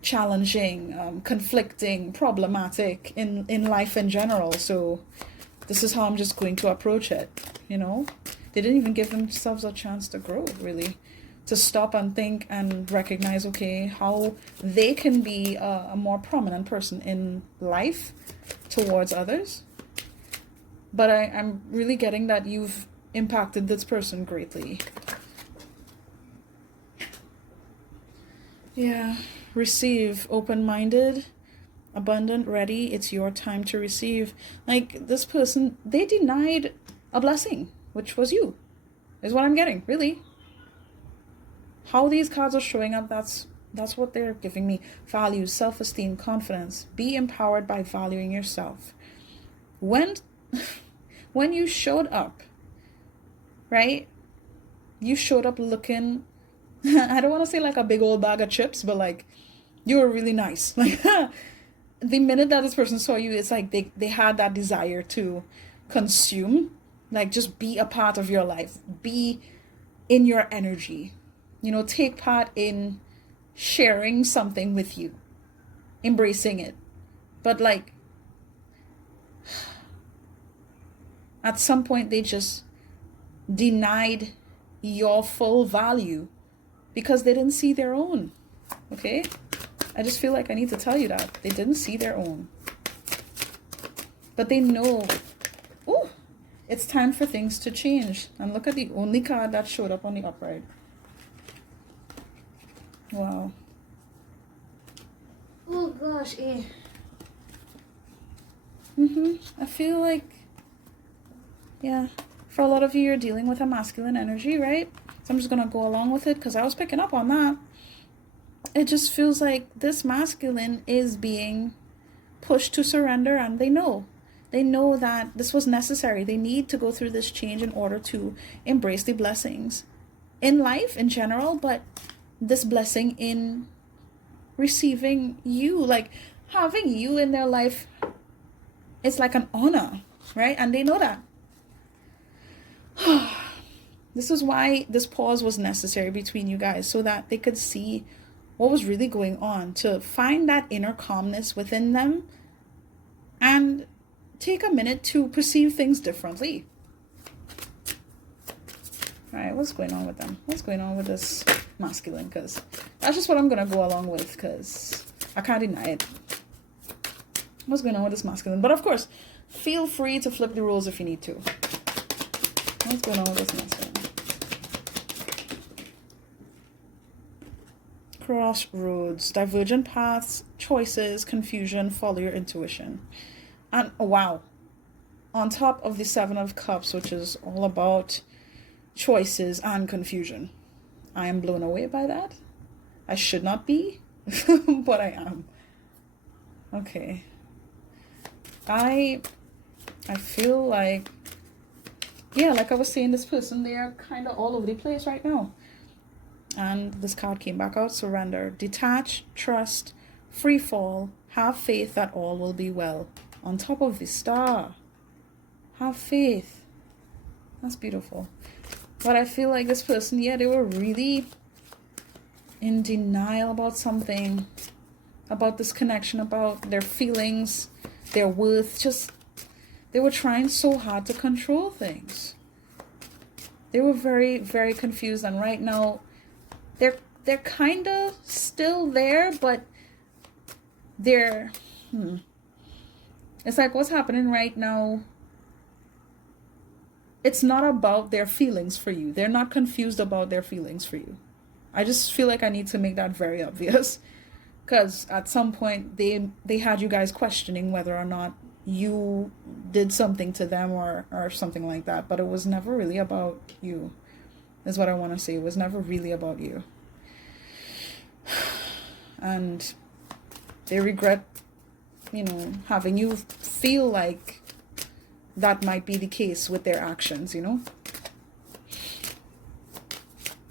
challenging, conflicting, problematic in life in general. So this is how I'm just going to approach it, you know? They didn't even give themselves a chance to grow, really. To stop and think and recognize, okay, how they can be a more prominent person in life towards others. But I'm really getting that you've impacted this person greatly. Yeah, receive, open-minded, abundant, ready. It's your time to receive. Like this person, they denied a blessing, which was you, is what I'm getting, really. How these cards are showing up, that's what they're giving me. Values, self-esteem, confidence. Be empowered by valuing yourself. When you showed up, right? You showed up looking, I don't want to say like a big old bag of chips, but like you were really nice. Like the minute that this person saw you, it's like they had that desire to consume, like just be a part of your life, be in your energy, you know, take part in sharing something with you, embracing it. But like At some point, they just denied your full value because they didn't see their own. Okay? I just feel like I need to tell you that. They didn't see their own. But they know, oh, it's time for things to change. And look at the only card that showed up on the upright. Wow. Oh gosh, eh. I feel like, yeah, for a lot of you, you're dealing with a masculine energy, right? So I'm just going to go along with it because I was picking up on that. It just feels like this masculine is being pushed to surrender, and they know that this was necessary. They need to go through this change in order to embrace the blessings in life in general, but this blessing in receiving you, like having you in their life, it's like an honor, right? And they know that. This is why this pause was necessary between you guys, so that they could see what was really going on, to find that inner calmness within them and take a minute to perceive things differently. All right, what's going on with them? What's going on with this masculine? Because that's just what I'm going to go along with, because I can't deny it. What's going on with this masculine? But of course, feel free to flip the rules if you need to. What's going on with this masculine? Crossroads, divergent paths, choices, confusion, follow your intuition. And wow, on top of the Seven of Cups, which is all about choices and confusion. I am blown away by that. I should not be, but I am. Okay. I feel like, yeah, like I was saying, this person, they are kind of all over the place right now. And this card came back out, surrender, detach, trust, free fall, have faith that all will be well. On top of the star, have faith. That's beautiful. But I feel like this person, yeah, they were really in denial about something, about this connection, about their feelings, their worth. Just, they were trying so hard to control things. They were very, very confused. And right now, they're kind of still there, but they're, it's like what's happening right now, it's not about their feelings for you. They're not confused about their feelings for you. I just feel like I need to make that very obvious, because at some point they had you guys questioning whether or not you did something to them or something like that, but it was never really about you, is what I want to say. It was never really about you. And they regret, having you feel like that might be the case with their actions,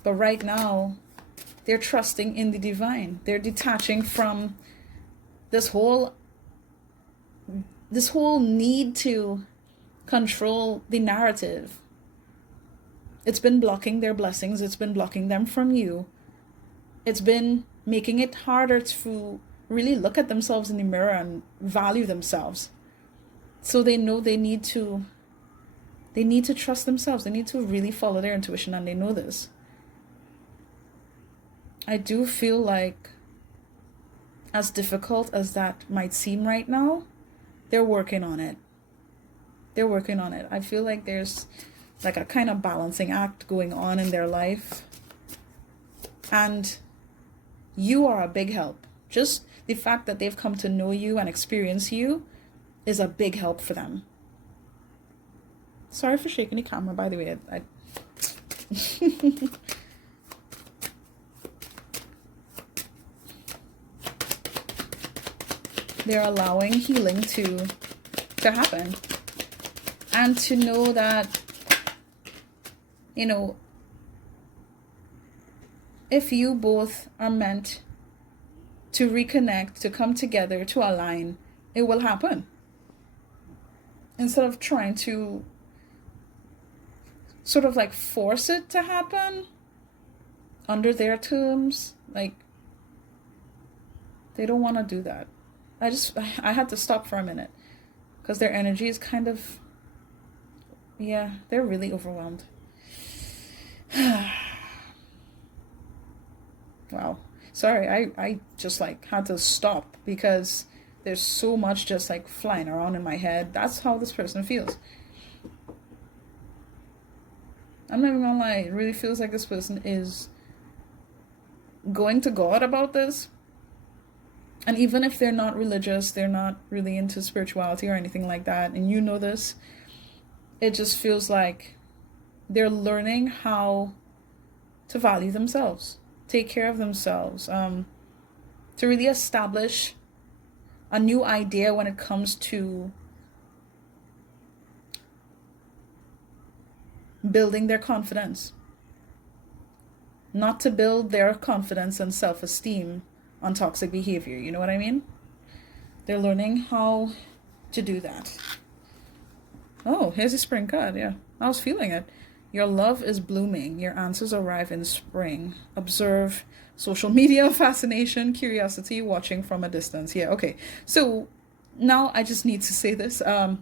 But right now, they're trusting in the divine. They're detaching from this whole need to control the narrative. It's been blocking their blessings. It's been blocking them from you. It's been making it harder to really look at themselves in the mirror and value themselves. So they know they need to trust themselves. They need to really follow their intuition, and they know this. I do feel like, as difficult as that might seem right now, they're working on it. I feel like there's like a kind of balancing act going on in their life. And you are a big help. Just the fact that they've come to know you and experience you is a big help for them. Sorry for shaking the camera, by the way. They're allowing healing to happen. And to know that, if you both are meant to reconnect, to come together, to align, it will happen. Instead of trying to sort of like force it to happen under their terms, like, they don't want to do that. I had to stop for a minute, because their energy is kind of yeah, they're really overwhelmed. Wow. Sorry, I just like had to stop because there's so much just like flying around in my head. That's how this person feels. I'm not even gonna lie, it really feels like this person is going to God about this. And even if they're not religious, they're not really into spirituality or anything like that, and you know this, it just feels like they're learning how to value themselves, take care of themselves, to really establish a new idea when it comes to building their confidence. Not to build their confidence and self-esteem on toxic behavior, you know what I mean? They're learning how to do that. Oh, here's a spring card, yeah. I was feeling it. Your love is blooming. Your answers arrive in spring. Observe social media, fascination, curiosity, watching from a distance. Yeah, okay. So now I just need to say this. I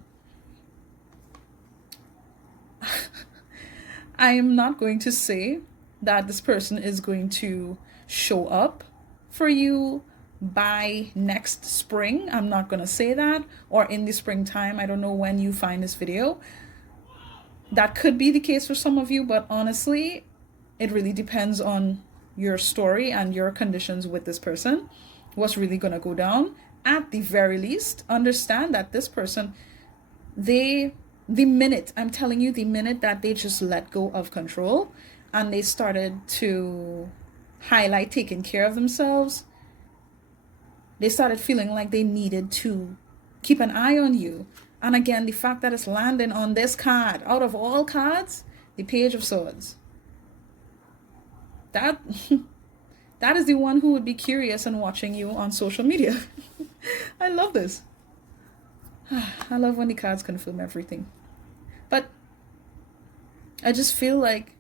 am not going to say that this person is going to show up for you by next spring. I'm not going to say that, or in the springtime. I don't know when you find this video. That could be the case for some of you, but honestly, it really depends on your story and your conditions with this person, what's really going to go down. At the very least, understand that this person, the minute, I'm telling you, the minute that they just let go of control and they started to highlight taking care of themselves, they started feeling like they needed to keep an eye on you. And again, the fact that it's landing on this card, out of all cards, the Page of Swords. That is the one who would be curious and watching you on social media. I love this. I love when the cards confirm everything. But I just feel like,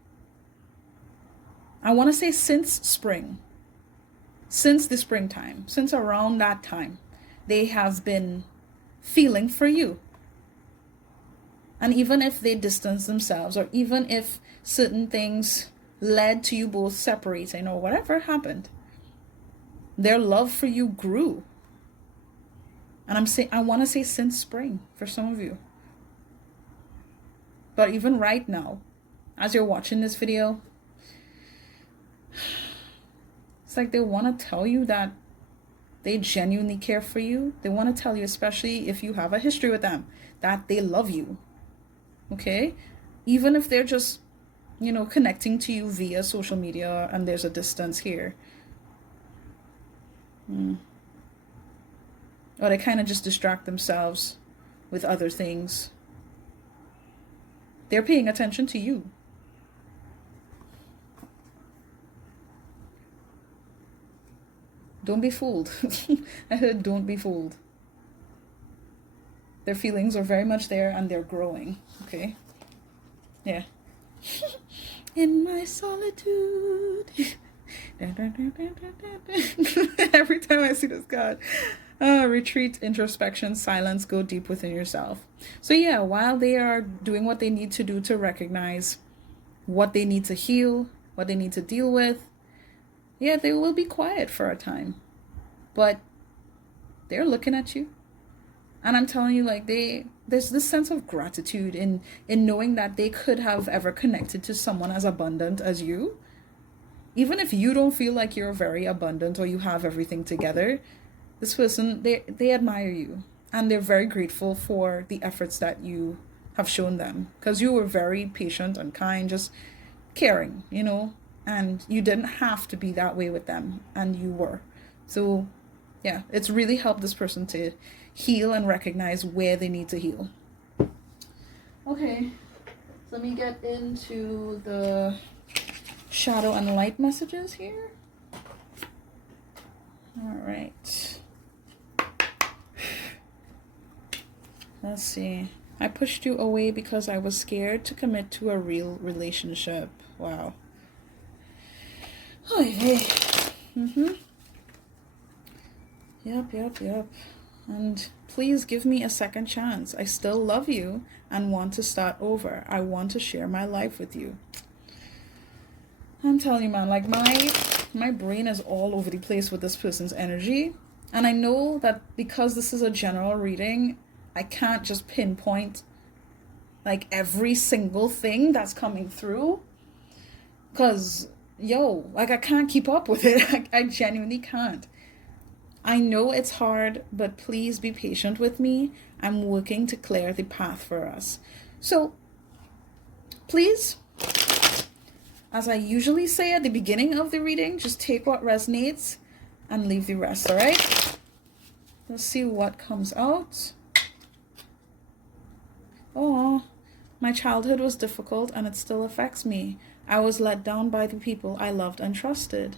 I want to say since spring, since the springtime, since around that time, they have been feeling for you. And even if they distance themselves, or even if certain things led to you both separating, or whatever happened, their love for you grew. And I want to say since spring for some of you. But even right now, as you're watching this video, it's like they want to tell you that they genuinely care for you. They want to tell you, especially if you have a history with them, that they love you. Okay? Even if they're just, connecting to you via social media and there's a distance here. Or they kind of just distract themselves with other things. They're paying attention to you. Don't be fooled. I heard don't be fooled. Their feelings are very much there and they're growing. Okay? Yeah. In my solitude. Every time I see this card. Retreat, introspection, silence, go deep within yourself. So yeah, while they are doing what they need to do to recognize what they need to heal, what they need to deal with, yeah, they will be quiet for a time. But they're looking at you. And I'm telling you, like, there's this sense of gratitude in knowing that they could have ever connected to someone as abundant as you. Even if you don't feel like you're very abundant or you have everything together, this person, they admire you. And they're very grateful for the efforts that you have shown them. Because you were very patient and kind, just caring, and you didn't have to be that way with them, and you were. So yeah, it's really helped this person to heal and recognize where they need to heal. Okay, so let me get into the shadow and light messages here. All right, let's see. I pushed you away because I was scared to commit to a real relationship. Wow. Oh, hey. Yep. And please give me a second chance. I still love you and want to start over. I want to share my life with you. I'm telling you, man, like my brain is all over the place with this person's energy. And I know that because this is a general reading, I can't just pinpoint like every single thing that's coming through. Because, like I can't keep up with it. I genuinely can't. I know it's hard, but please be patient with me. I'm working to clear the path for us. So, please, as I usually say at the beginning of the reading, just take what resonates and leave the rest, all right? Let's see what comes out. Oh, my childhood was difficult and it still affects me. I was let down by the people I loved and trusted.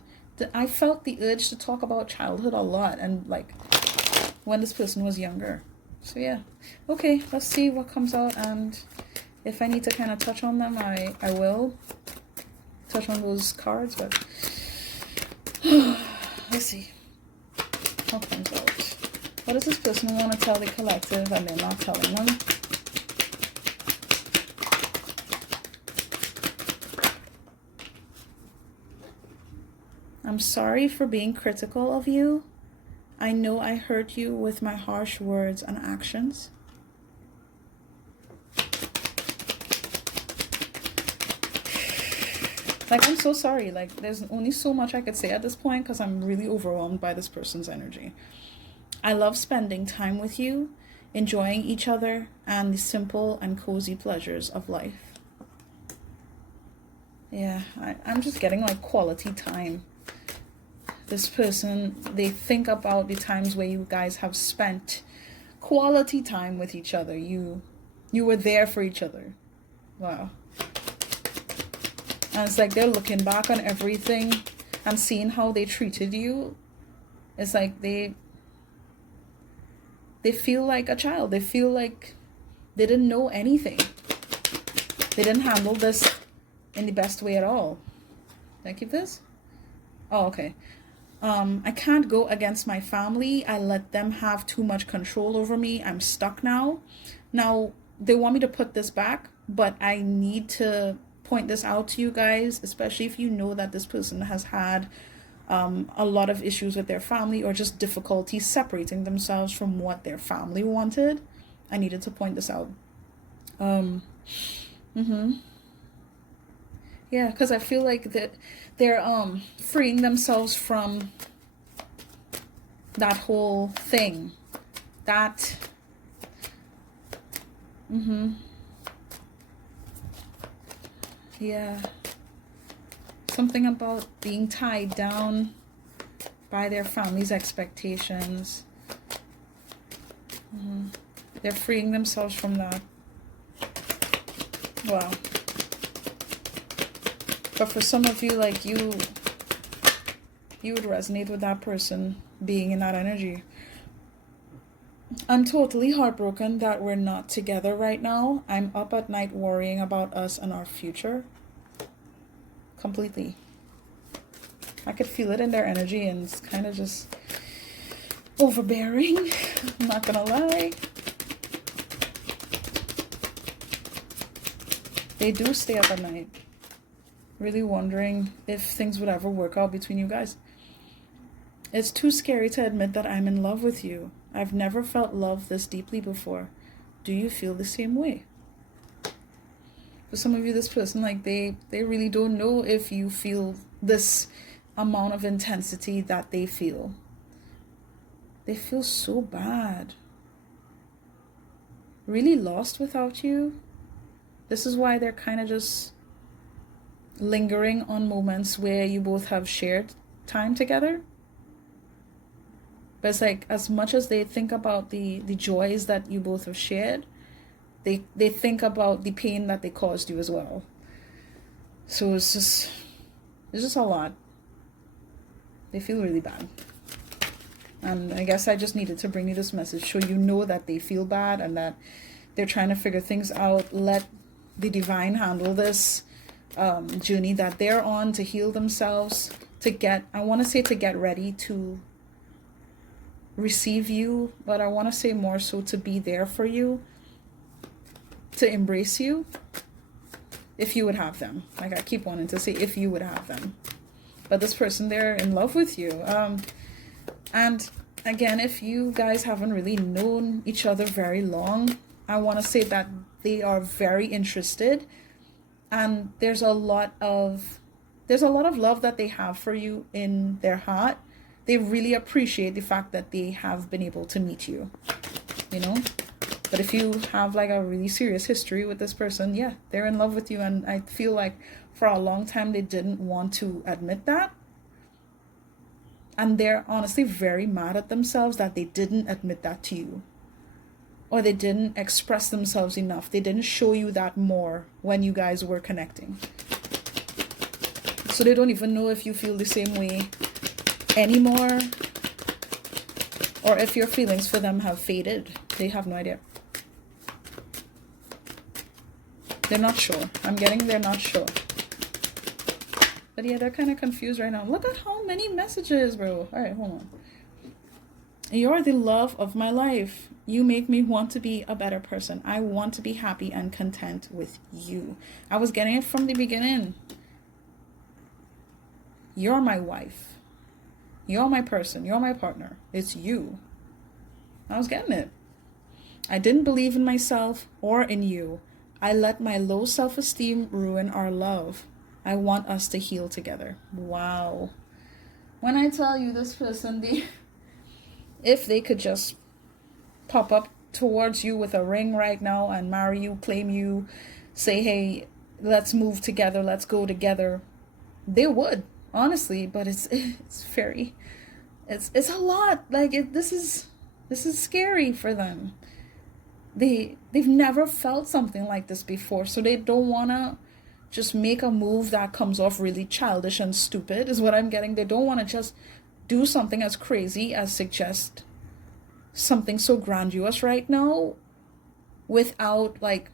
I felt the urge to talk about childhood a lot and like when this person was younger. So yeah. Okay, let's see what comes out, and if I need to kind of touch on them, I will touch on those cards, but let's see what comes out. What does this person want to tell the collective and they're not telling them? I'm sorry for being critical of you. I know I hurt you with my harsh words and actions. Like, I'm so sorry. Like, there's only so much I could say at this point because I'm really overwhelmed by this person's energy. I love spending time with you, enjoying each other, and the simple and cozy pleasures of life. Yeah, I'm just getting like quality time. This person, they think about the times where you guys have spent quality time with each other. You were there for each other. Wow. And it's like they're looking back on everything and seeing how they treated you. It's like they feel like a child. They feel like they didn't know anything. They didn't handle this in the best way at all. Did I keep this? Oh, okay. I can't go against my family. I let them have too much control over me. I'm stuck now. Now, they want me to put this back, but I need to point this out to you guys, especially if you know that this person has had a lot of issues with their family or just difficulty separating themselves from what their family wanted. I needed to point this out. Yeah, because I feel like that they're freeing themselves from that whole thing. That yeah. Something about being tied down by their family's expectations. They're freeing themselves from that. Wow. But for some of you, like you would resonate with that person being in that energy. I'm totally heartbroken that we're not together right now. I'm up at night worrying about us and our future. Completely. I could feel it in their energy and it's kind of just overbearing. I'm not gonna lie. They do stay up at night, really wondering if things would ever work out between you guys. It's too scary to admit that I'm in love with you. I've never felt love this deeply before. Do you feel the same way? For some of you, this person, like they really don't know if you feel this amount of intensity that they feel. They feel so bad. Really lost without you. This is why they're kind of just lingering on moments where you both have shared time together. But it's like, as much as they think about the joys that you both have shared, they think about the pain that they caused you as well. So it's just a lot. They feel really bad. And I guess I just needed to bring you this message so you know that they feel bad and that they're trying to figure things out. Let the divine handle this journey that they're on to heal themselves, to get ready to receive you, but I want to say more so to be there for you, to embrace you, if you would have them. Like, I keep wanting to say if you would have them. But this person, they're in love with you. And again, if you guys haven't really known each other very long, I want to say that they are very interested, and there's a lot of love that they have for you in their heart. They really appreciate the fact that they have been able to meet you, you know. But if you have like a really serious history with this person, yeah, they're in love with you. And I feel like for a long time they didn't want to admit that. And they're honestly very mad at themselves that they didn't admit that to you. Or they didn't express themselves enough. They didn't show you that more when you guys were connecting. So they don't even know if you feel the same way anymore, or if your feelings for them have faded. They have no idea. They're not sure. I'm getting they're not sure. But yeah, they're kind of confused right now. Look at how many messages, bro. All right, hold on. You're the love of my life. You make me want to be a better person. I want to be happy and content with you. I was getting it from the beginning. You're my wife. You're my person. You're my partner. It's you. I was getting it. I didn't believe in myself or in you. I let my low self-esteem ruin our love. I want us to heal together. Wow. When I tell you this person, if they could just pop up towards you with a ring right now and marry you, claim you, say, hey, let's move together, let's go together, they would, honestly. But it's very, it's a lot. Like, this is scary for them. They've never felt something like this before, so they don't want to just make a move that comes off really childish and stupid, is what I'm getting. They don't want to just do something as crazy as suggest something so grandiose right now without like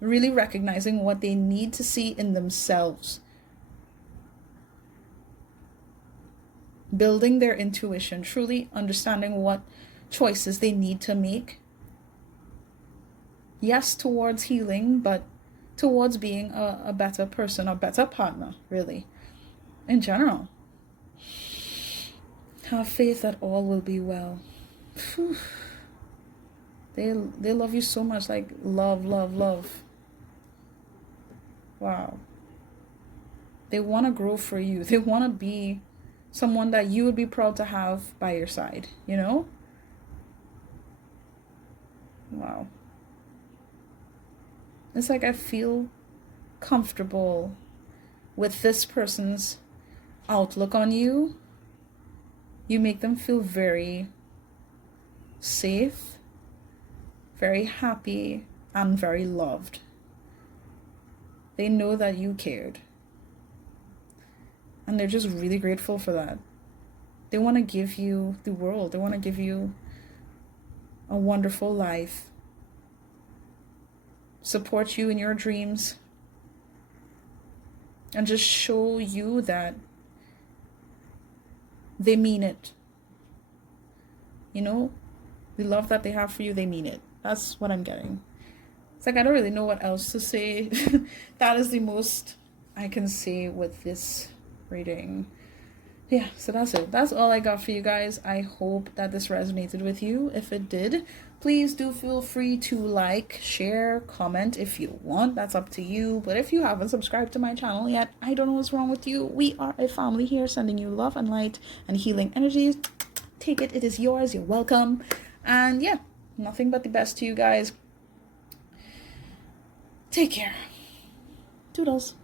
really recognizing what they need to see in themselves. Building their intuition, truly understanding what choices they need to make. Yes, towards healing, but towards being a better person, a better partner, really, in general. Have faith that all will be well. Whew. They love you so much, like love, love, love. Wow. They want to grow for you. They want to be someone that you would be proud to have by your side, you know? Wow. It's like I feel comfortable with this person's outlook on you. You make them feel very safe, very happy, and very loved. They know that you cared. And they're just really grateful for that. They want to give you the world. They want to give you a wonderful life. Support you in your dreams. And just show you that they mean it. You know, the love that they have for you, they mean it. That's what I'm getting. It's like I don't really know what else to say. That is the most I can say with this reading. Yeah, so that's it. That's all I got for you guys. I hope that this resonated with you. If it did, please do feel free to like, share, comment if you want. That's up to you. But if you haven't subscribed to my channel yet, I don't know what's wrong with you. We are a family here, sending you love and light and healing energies. Take it. It is yours. You're welcome. And yeah, nothing but the best to you guys. Take care. Toodles.